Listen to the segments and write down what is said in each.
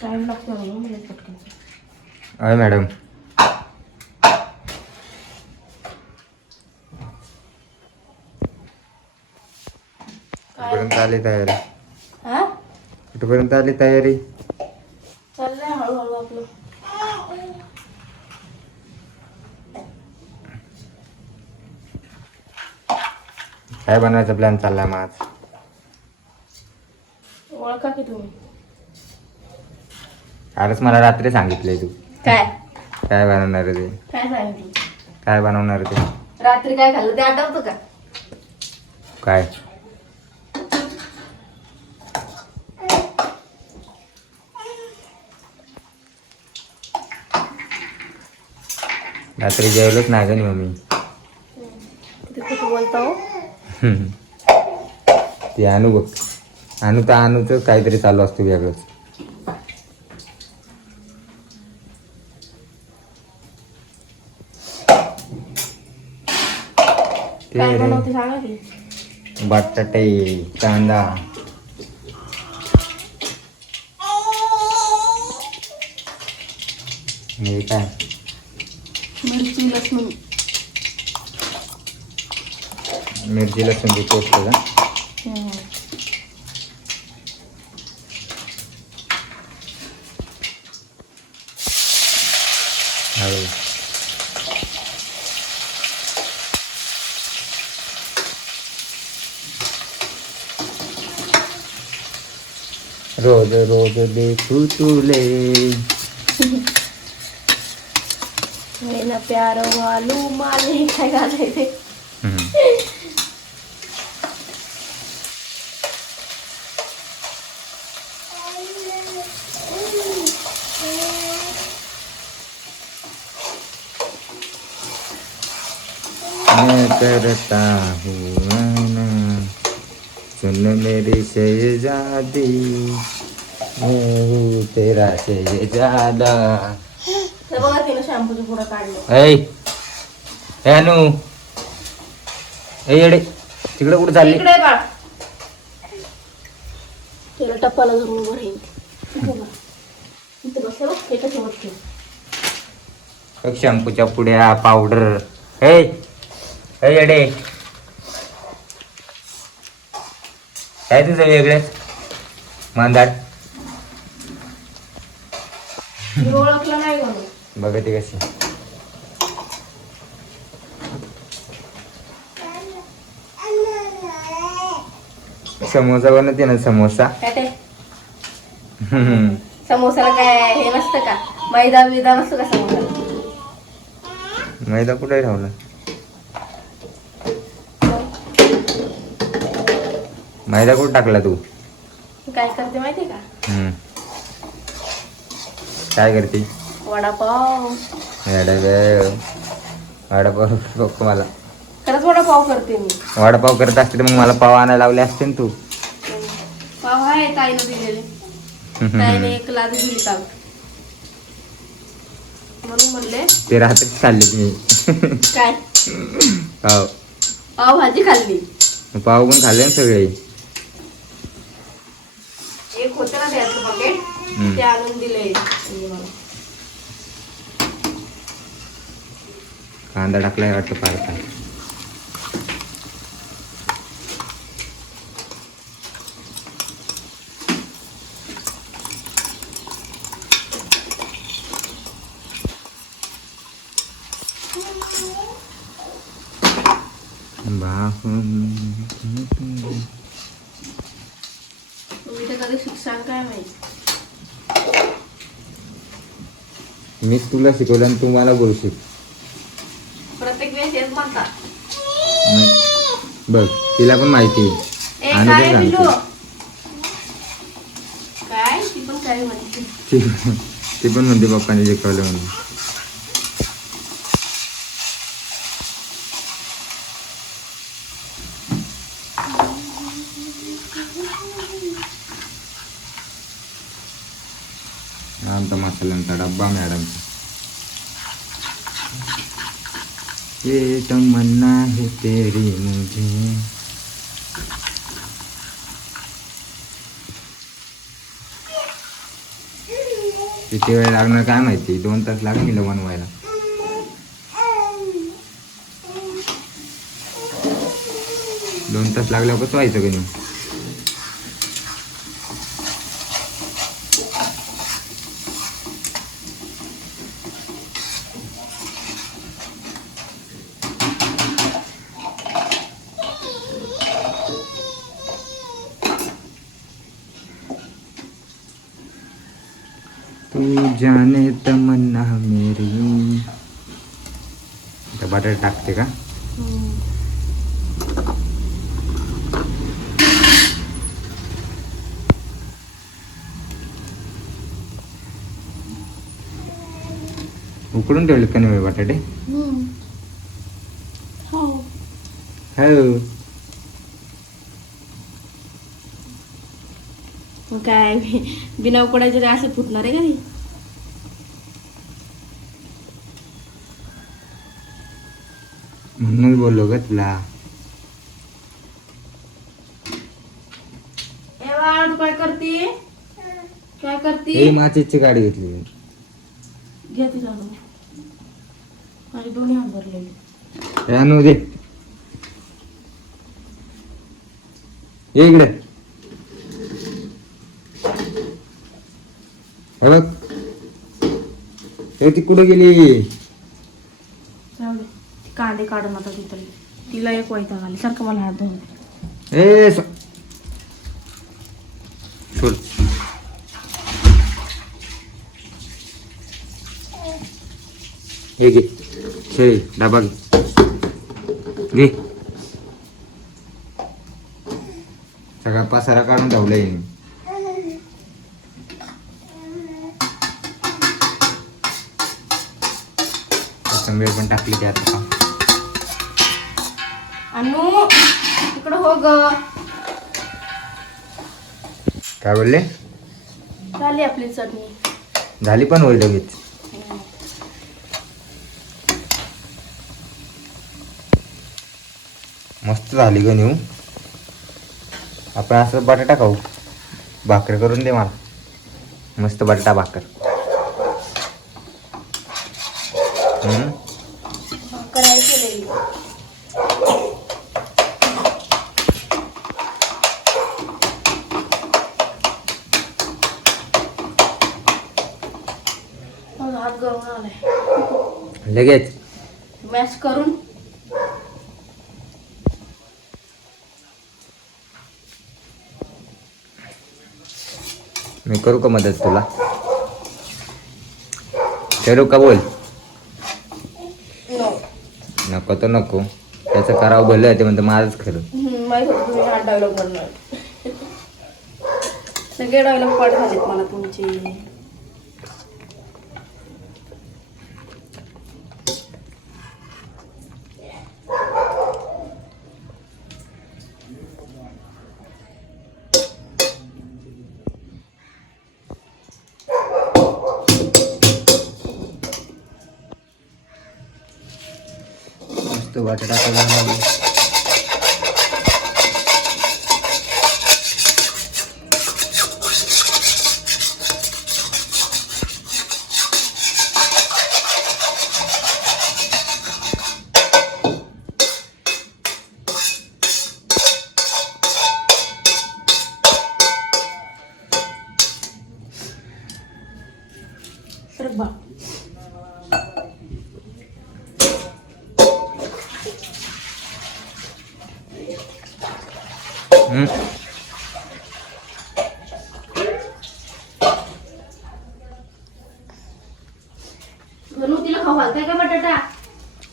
Time लागतो मला पटकन. अय मॅडम कुठपर्यंत आली तयारी? हा कुठपर्यंत आली तयारी? चाललंय हळूहळू आपलं. काय बनवायचा प्लॅन चाललाय मग आज? ओळखा की तुम्ही. कालच मला रात्री सांगितलंय तू काय काय बनवणार आहे ते. काय सांगितलं? काय बनवणार आहे ते? रात्री काय खाल्लं ते आठवतं का? काय? रात्री जेवलोच नाही का मी. ते कुठं बोलता हो? ते आणू बघ. आणूचं काहीतरी चालू असतो वेगळंच. काय बनवते सांगा की. बटाटे, कांदा, हे काय मिरची लसूण. मिरची लसूणची पेस्ट का? हळू. रोज रोज देखू तुले. ना प्यार वालू माले काय गाणं ते. मैं करता हूँ ना सुन मेरी शहजादी मैं हूँ तेरा शहजादा. तर बघा तिनं शॅम्पूचं पुढं काढलं. ए अनु ए येडे तिकडे कुठे चालली? इकडे बघ. तिला टप्पाला धरून उभं राहील. इथे बसलं बघ एका शेवट ठेव. शॅम्पूच्या पुड्या पावडर. ए येडे काय तुझं वेगळंच मांदाट. मी ओळखलं नाही म्हणून. बघा ती कशी. समोसा बनवते ना समोसा. काय ते समोसाला काय हे नसतं का? मैदा बिदा नसतो का समोसाला? मैदा कुठे ठेवला? मैदा कुठे टाकला तू? काय करते माहितीये का? काय करते? वडापाव. वडापाव बघ मला. खरंच वडापाव करते मी. वडापाव करत असते तर मग मला पाव आणायला लावले असते ना तू. पाव आहे ताईनं दिलेले. ताईने एक लादी दिली काल म्हणून म्हणले ते राहतच खाल्ली मी. काय पाव पाव भाजी खाल्ली. पाव पण खाल्ले ना सगळे. एक होतं ना त्याचं पॅकेट ते आणून दिले मला. कांदा टाकलाय वाटतं पाडता. तुम्ही तर कधी शिक्षण काय माहिती. मीच तुला शिकवलं आणि तू मला बोलू शिक. प्रत्येक वेळेस हेच म्हणतात. बघ तिला पण माहिती ए आणि काय पण पिल्लू? सांगते. काय ती पण काय म्हणते. ती पण म्हणते पप्पाने शिकवलं म्हणून. आमचा मसाल्यांचा डब्बा मॅडमचा. ये तमन्ना है तेरी मुझे. किती वेळ लागणार काय माहिती, 2 तास लागेल बनवायला. दोन तास लागल्यावर कसं व्हायचं की नाही. तू जाने तमन्ना मेरी. आता बटाटे टाकते का. उकडून ठेवले का नाही बटाटे. हो हो मग काय बिना उकडायचे ते असे फुटणार आहे का नाही. म्हणूनच बोललो ग तुला. ए बाळ, तू काय करते. काय करते. ए माचीची गाडी घेतली. घ्या ती जाणून. माझे दोन्ही हात भरलेले. ए आणू दे. ये इकडे. हे बघ. ती कुठे गेली. जाऊ दे. कांदे काढून आता तिथं तिला एक वैताग आली. सारखं मला हात धुवून. ए सोड. हे घे शेळी डबा घे. सगळा पसारा काढून ठेवलाय. कोथिंबीर पण टाकली त्यात. अनु इकडं हो ग. काय बोलले. झाली आपली चटणी. झाली पण होईल लगेच. मस्त झाली ग नेऊ. आपण असं बटाटा खाऊ. भाकर करून दे मला. मस्त बटाटा भाकर. करायला केलेली. हात गळून आलाय लगेच. मॅश करून. मी करू का मदत तुला. करू का बोल. नको तर नको. त्याचं करावं भलं ते म्हणतं माझंच खरं. माहित होतं तुम्ही हा डायलॉग म्हणणार. सगळे डायलॉग पाठ झालेत मला तुमचे. मस्त बटाटा झाला. तर बा बनू तिला खाऊ घालताय का बटाटा.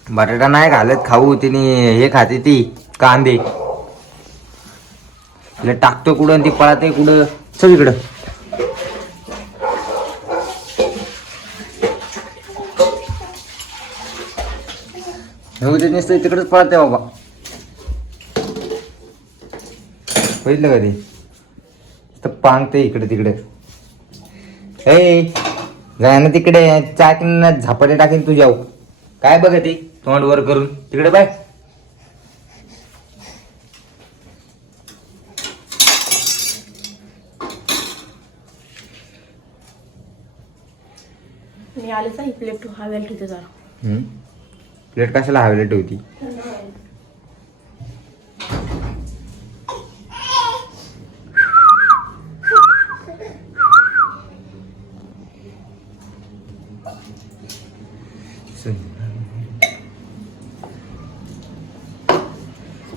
बटाटा नाही घालत खाऊ. तिने हे खाते ती कांदे. तिला टाकतो कुठं ती पळते कुठं सगळीकडं. नुसतं तिकडेच पळते बाबा. बघितलं का ते पांगते इकडे तिकडे. ए जाय ना तिकडे. चाकीन झापाटे टाकीन तुझ्या. काय बघ ती तोंड वर करून तिकडे बाय. मी आलेच आहे प्लेट हवेल ठेवते जरा. प्लेट कशाला हवेला ठेवती? थंड व्हायला.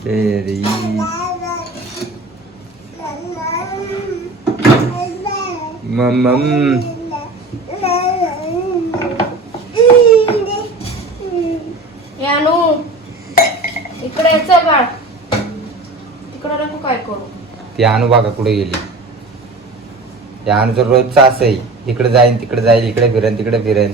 तेरी मम्मम यानू इकडे यायचं बाळ. तिकडे नको काय करू. ती अनु बघा कुठे गेली. त्या अनुचं रोजचं असं आहे, इकडे जाईन तिकडे जाईल, इकडे फिरेन तिकडे फिरेन.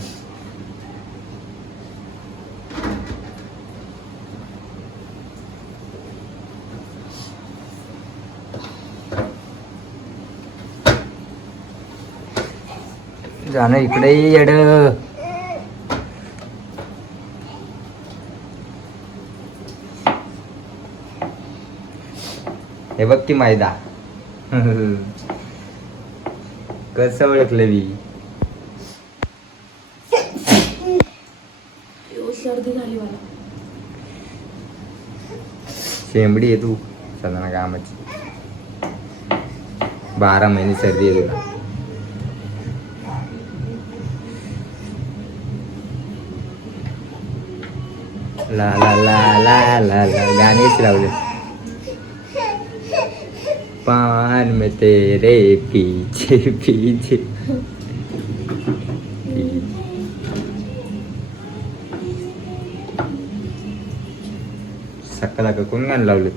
जाणं इकडे येड. हे बघ ती मैदा. कसं ओळखलं मी? सर्दी झाली मला. शेंबडी आहे तू सदाना कामाची. 12 महिने सर्दी आहे तुला. ला ला ला ला ला ला गाणे कशी लावले? पान में तेरे पीछे पीछे. सकाळ का कोण गाणं लावलं?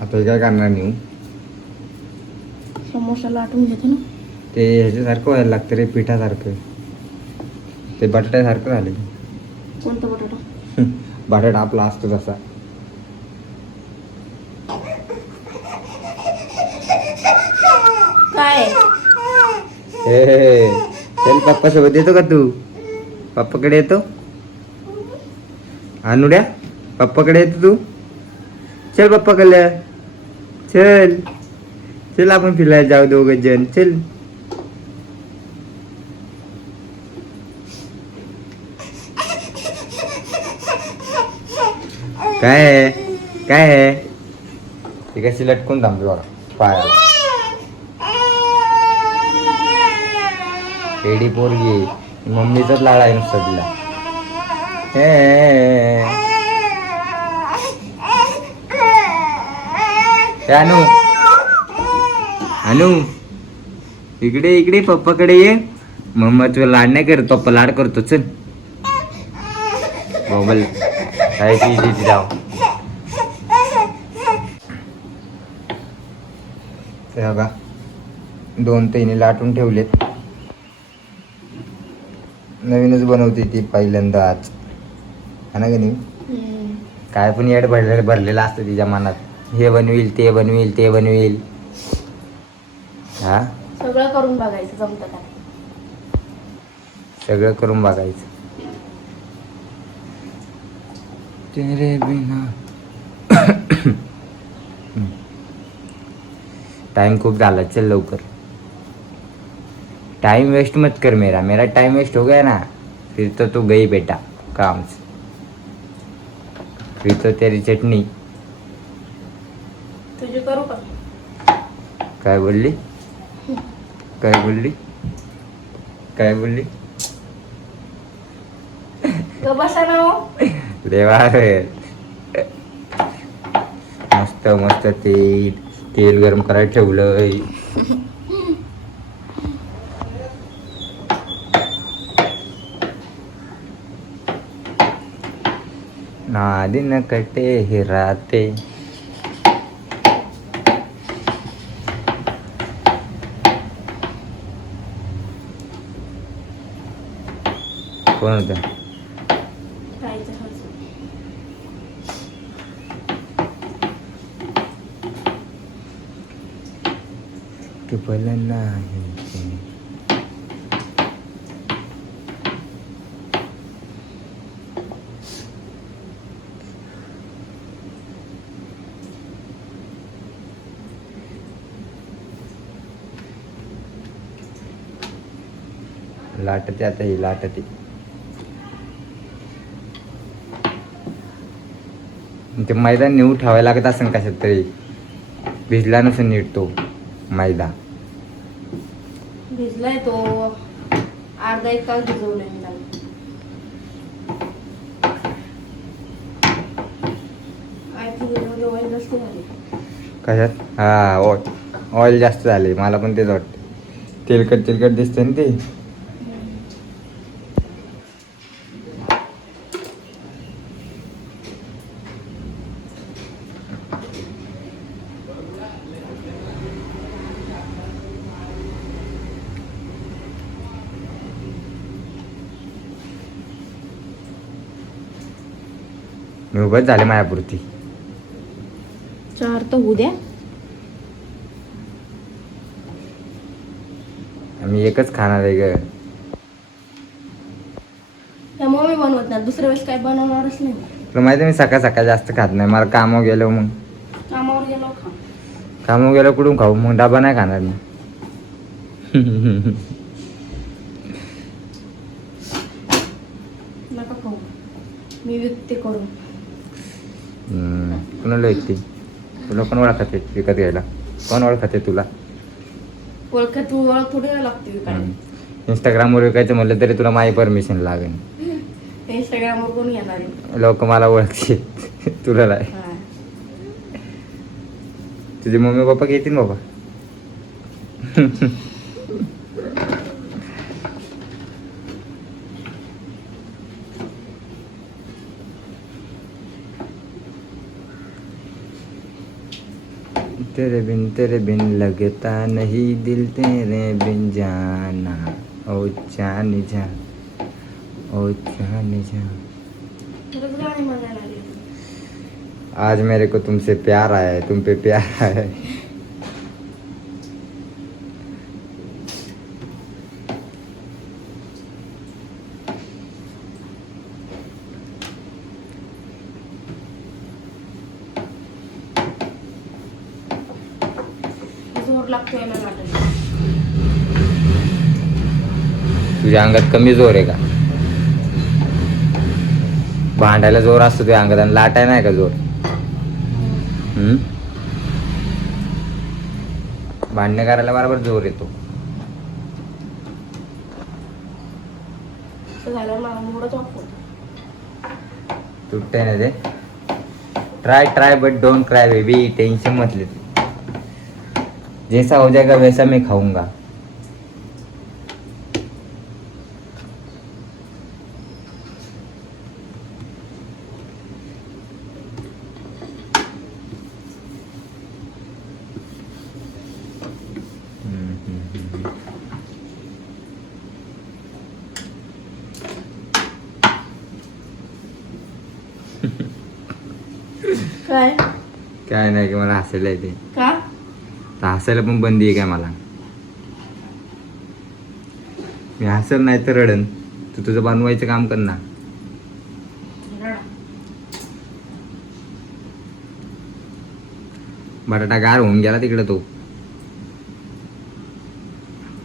आता काय करणार नाही. समोसा लाटून घेतो ना. ते ह्याच्यासारखं व्हायला लागतं रे, पिठासारखं. ते बटाट्यासारखं झालं. कोणता बटाटा? बटाटा आपला असतो तसा. काय चल पप्पा सोबत येतो का तू? पप्पाकडे येतो. अनुड्या पप्पाकडे येतो तू. चल पप्पाकडे चल. चल आपण फिरायला जाऊ दोघं जण. चल. काय आहे काय आहे? ती कशी लटकून थांबली बघा पायाला. एडी पोरगी मम्मीचाच लाड आहे नुसतं तिला. अनु अनु इकडे इकडे पप्पाकडे ये. मम्मा तुला लाड नाही करत, पप्पा लाड करतो. चल मोबाईल काय ती जाऊ. ते बघा 2-3 लाटून ठेवलेत. नवीनच बनवते ती पहिल्यांदा आज. हा ना का नाही? काय पण येड भरलेलं असतं तिच्या मनात. हे बनवील ते बनवील ते बनवील. हा सगळं करून बघायचं जमतं का. सगळं करून बघायचं. तेरे बिना टाइम खूप झाला. चल लवकर. टाइम वेस्ट मत कर मेरा. मेरा टाइम वेस्ट हो गया ना फिर तो तू गई बेटा काम से. फिर तो तेरी चटनी. तुझे करू का? काय बोलली? काय बोलली? काय बोलली? बसा ना हो. देवा मस्त मस्त तेल गरम करायला ठेवलंय. ना दिन कटे हे राते. कोण होतं? खायचं खायचं. भलं नाही ते. लाटते आता ही लाटते. ते मैदा नेऊ ठेवायला लागत असेल कशात तरी, भिजला नसेल नीट तो मैदा. भिजलाय तो, अर्धा एक तास भिजवलाय मी. आय थिंक ऑइल जास्त झाले. कशात? हा, ऑइल जास्त झाले. मला पण तेच वाटतं. तेलकट तेलकट दिसते ना ते. मी उगाच झाले मायापुरती. 4 तर होऊ द्या. आम्ही एकच खाणार आहे ग. त्यामुळे मी बनवत नाही, दुसऱ्या वेळेस काय बनवणारच नाही. तुला माहिती मी सकाळ सकाळ जास्त खात नाही. मला कामावर गेलो मग. कामावर गेलो खा. कामावर गेलो कुठून खाऊ मग? डबा नाही खाणार मी. नका खाऊ, मी विकते करून. कुणाला विकते? तुला कोण ओळखते विकत घ्यायला? कोण ओळखते तुला? ओळख थोडी लागते विकायला. इंस्टाग्रामवर विकायचं म्हणलं तरी तुला माझी परमिशन लागेल. इंस्टाग्रामवर कोण येणार आहे? लोक मला ओळखते, तुला नाही. हा. तुझे मम्मी पप्पा घेतील बाबा. तेरे बिन लगता नहीं दिल, तेरे बिन जाना ओ जान जा, ओ जान जा. खरंच गाणी म्हणायला लागली. आज मेरे को तुमसे प्यार आया है, तुम पे प्यार आया है. जोर लागतो याला लाटायला. तुझ्या अंगात कमी जोर आहे का? भांडायला जोर असतो तुझ्या अंगात आणि लाटाय नाही का जोर? भांडणे करायला बरोबर जोर येतो. झालं ना, मूडच ऑफ होतो. तुटते ना ते. Try but don't cry baby. Tension मत ले. जैसा हो जाएगा वैसा मैं खाऊंगा. काय काय नाही की मला हसायला येते. का? तर हसायला पण बंदी आहे काय मला? मी हसल नाही तर रडन. तू तुझं बनवायचं काम कर ना. बटाटा गार होऊन गेला तिकडे तो.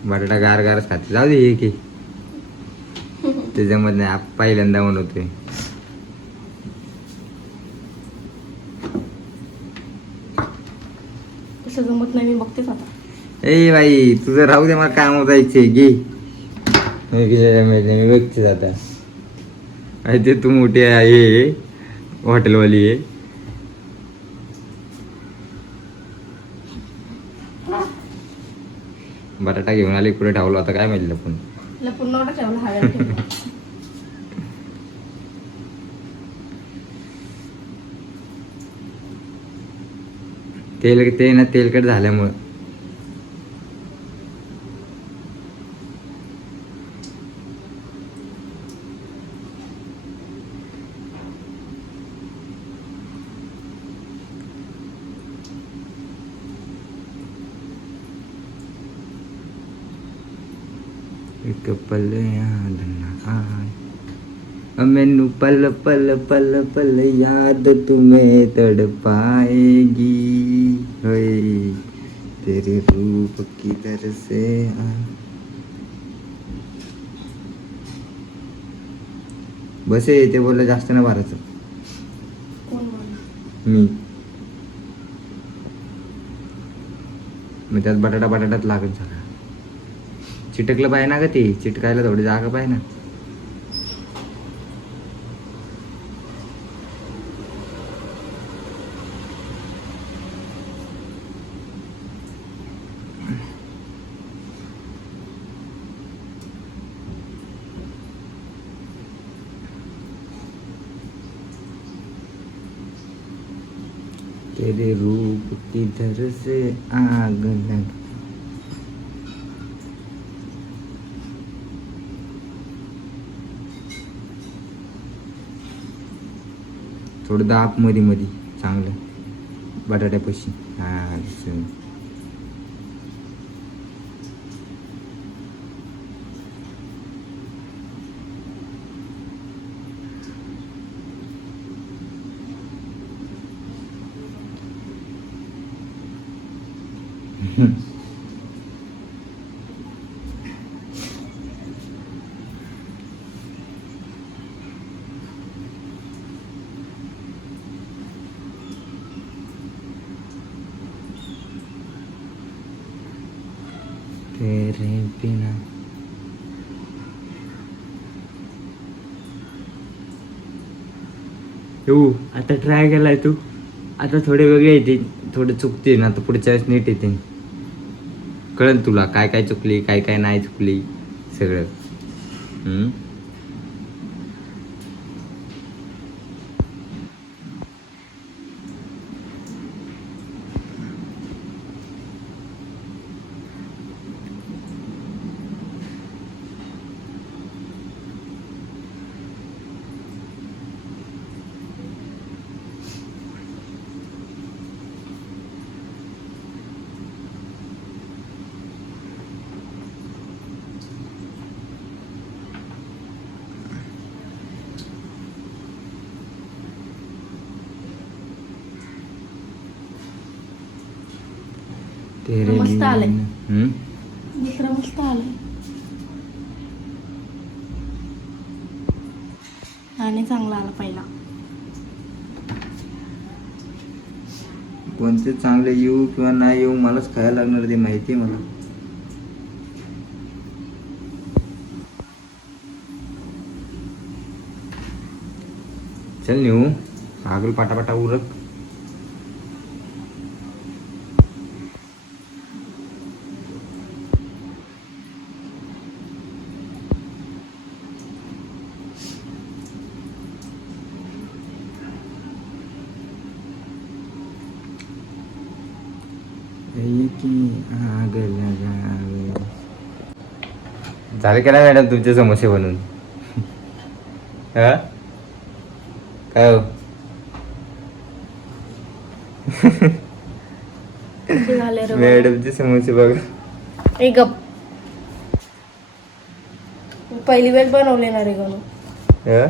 बटाटा गार गारच खाते. जाऊ दे हे की त्याच्यामध्ये नाही. पहिल्यांदा बनवतोय. कसं जमत नाही मी बघतेच आता. ए बाई तुझं राहू दे, मला काम जायचे. घे मी बघते आता. ते तू मोठी आहे हॉटेलवाली आहे. बटाटा घेऊन आले पुढे ठेवला होता काय माहिती लपून. लपून नव्हता ठेवला, हव्याला ठेवला. ते ना तेलकट झाल्यामुळं. एक पल याद ना आए मैनू पल पल पल पल याद तुम्हें तड़ पाएगी होए तेरे रूप किधर से आ बस ते बोललं जास्त ना बाराचं कोण म्हणलं? मी मग त्यात बटाटाच लागत झाला चिटकलं पाहिजे ना ग ते चिटकायला थोडी जागा पाहिजे ना तेरे रूप किधर से आग लग थोडं दाब मध्ये मध्ये चांगलं बटाट्यापाशी हा असं. तेरे बिना येऊ आता ट्राय केलाय तू आता थोडे वेगळे येते थोडे चुकते ना तर पुढच्या वेळेस नीट येते कळेल तुला काय काय चुकली काय काय नाही चुकली सगळं तेरे मस्त आलंय. लिए दुसरा मस्त आलाय आणि चांगला आला पहिला कोणते चांगले येऊ किंवा नाही येऊ मलाच खायला लागणार ते माहिती आहे मला चल नेऊ आगल पाटापाटा उरक आग लगावे झाले का नाही मॅडम तुमचे समोसे बनवून हा काय हो कसे झाले रे मॅडमचे समोसे बघा एक गप पहिली वेळ बनवले ना रे गणू हा?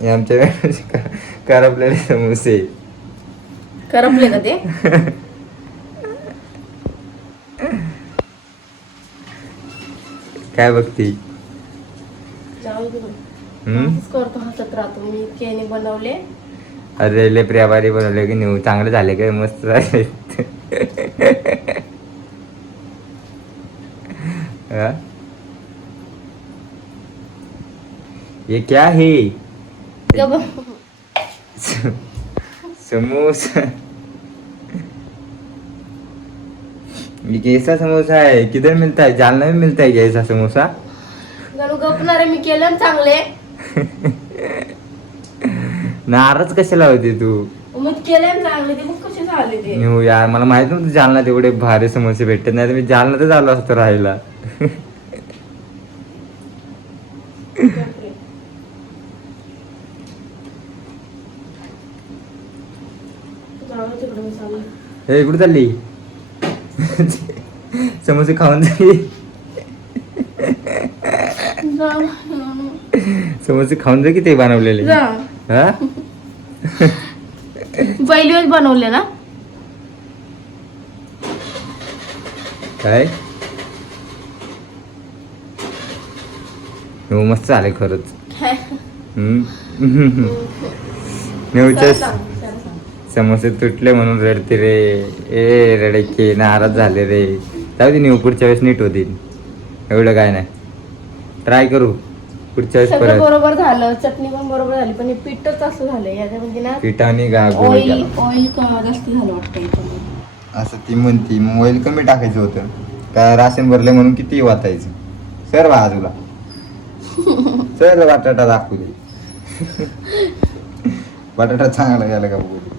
हे आमच्या मॅडमचे करपलेले समोसे करपले का ते काय बघती जाऊ दे असंच करतो हसत राहतो मी केने बनवले अरे लय प्रियाबारी बनवले की नेऊ चांगले झाले काय मस्त झाले हा? ये क्या है समोसा ये कैसा समोसा है किधर मिलता है जालना में मिलता है क्या ऐसा समोसा गणू गपणारे मी केलं ना चांगले नाराज कशाला होती तू मी केले ना चांगले ते मग कसे झाले ते हो यार मला माहित नव्हतं जालना तेवढे भारी समोसे भेटत नाही तर मी जालनातच आलो असतो राहायला जाऊ तिकडे मी चालले हे कुठे चालली समोसे खाऊन जाई. जा. समोसे खाऊन जा की ते बनवलेले. जा. हा पहिली वेळेस बनवले ना. काय हो मस्त झाले खरंच. नेऊच्या समोसे तुटले म्हणून रडते रे. ए रडायचे नाराज झाले रे. जाऊ दे नेऊ पुढच्या वेळेस नीट होतील. एवढं काय नाही. ट्राय करू पुढच्या वेळेस सगळं परत. बरोबर झालं, चटणी पण बरोबर झाली, पण हे पीठच असं झालंय याच्यामध्ये ना. पिठाने ऑइल जास्त झालं वाटतं याच्यामध्ये. असं ती म्हणती मोबाईल कमी टाकायचं होतं. काय राशन भरले म्हणून किती वाचायचं. सर बाजूला सर बटाटा दाखवू दे. बटाटा चांगला गेला का बघू दे.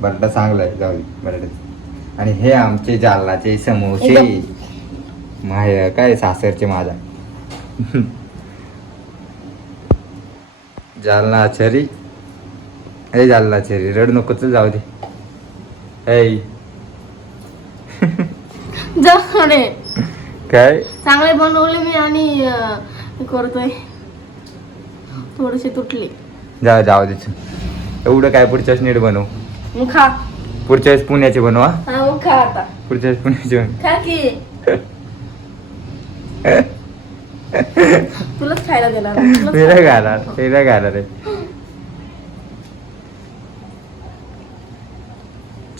बटाटा चांगला आहे जाऊ दे बटाटा. आणि हे आमचे जालनाचे समोसे. माय काय सासरचे माझा. जालना आचारी. ए जालना आचारी रड नको तर जाऊ दे. ऐ जा रे. काय चांगले बनवले मी आणि करतोय. थोडेसे तुटले. जाऊ दे. एवढं काय पुढच्या वेळेस नीट बनव. मग खा. पुढच्या वेळेस पुण्याचे बनवा. हा मग खा आता. पुढच्या वेळेस पुण्याचे बनव. खा की. तुलाच खायला देणार. मेरा घाला रे.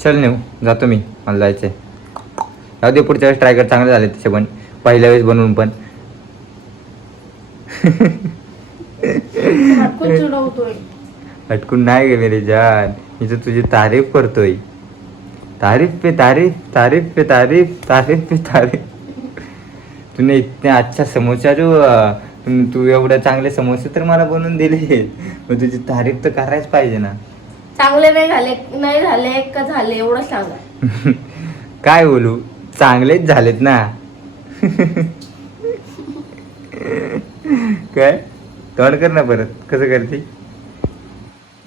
चल नेऊ जातो मी. मला जायचंय. जाऊ दे पुढच्या वेळेस ट्राय कर. चांगले झाले तसे पण पहिल्या वेळेस बनवून पण. हटकून चिडवतोय. हटकून नाही गे मेरे जान. मी तर तुझी तारीफ करतोय. तारीफ पे तारीफ, तारीफ पे तारीफ, तारीफ पे तारीफ. तूने इतने अच्छा समोसा जो तू एवढे चांगले समोसे तर मला बनवून दिले. मग तुझी तारीफ तर करायच पाहिजे ना. चांगले नाही झाले का झाले एवढं सांगा. काय बोलू चांगलेच झालेत ना. काय तोंड कर ना परत. कसं करते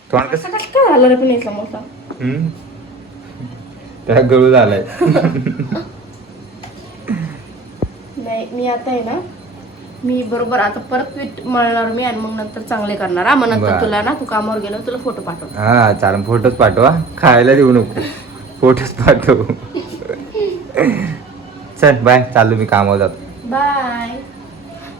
तोंड कसं. काय झालं रे पण हे समोसा. त्या गळू झालाय. नाही मी आता आहे ना. मी बरोबर आता परत पीठ मळणार मी आणि मग नंतर चांगले करणार. मग नंतर बरं. तुला ना तू कामावर गेलो तुला फोटो पाठव. हा चालेल. फोटोच पाठवा. खायला देऊ नको. फोटोच पाठव. चल बाय. चालू मी कामावर जातो. बाय.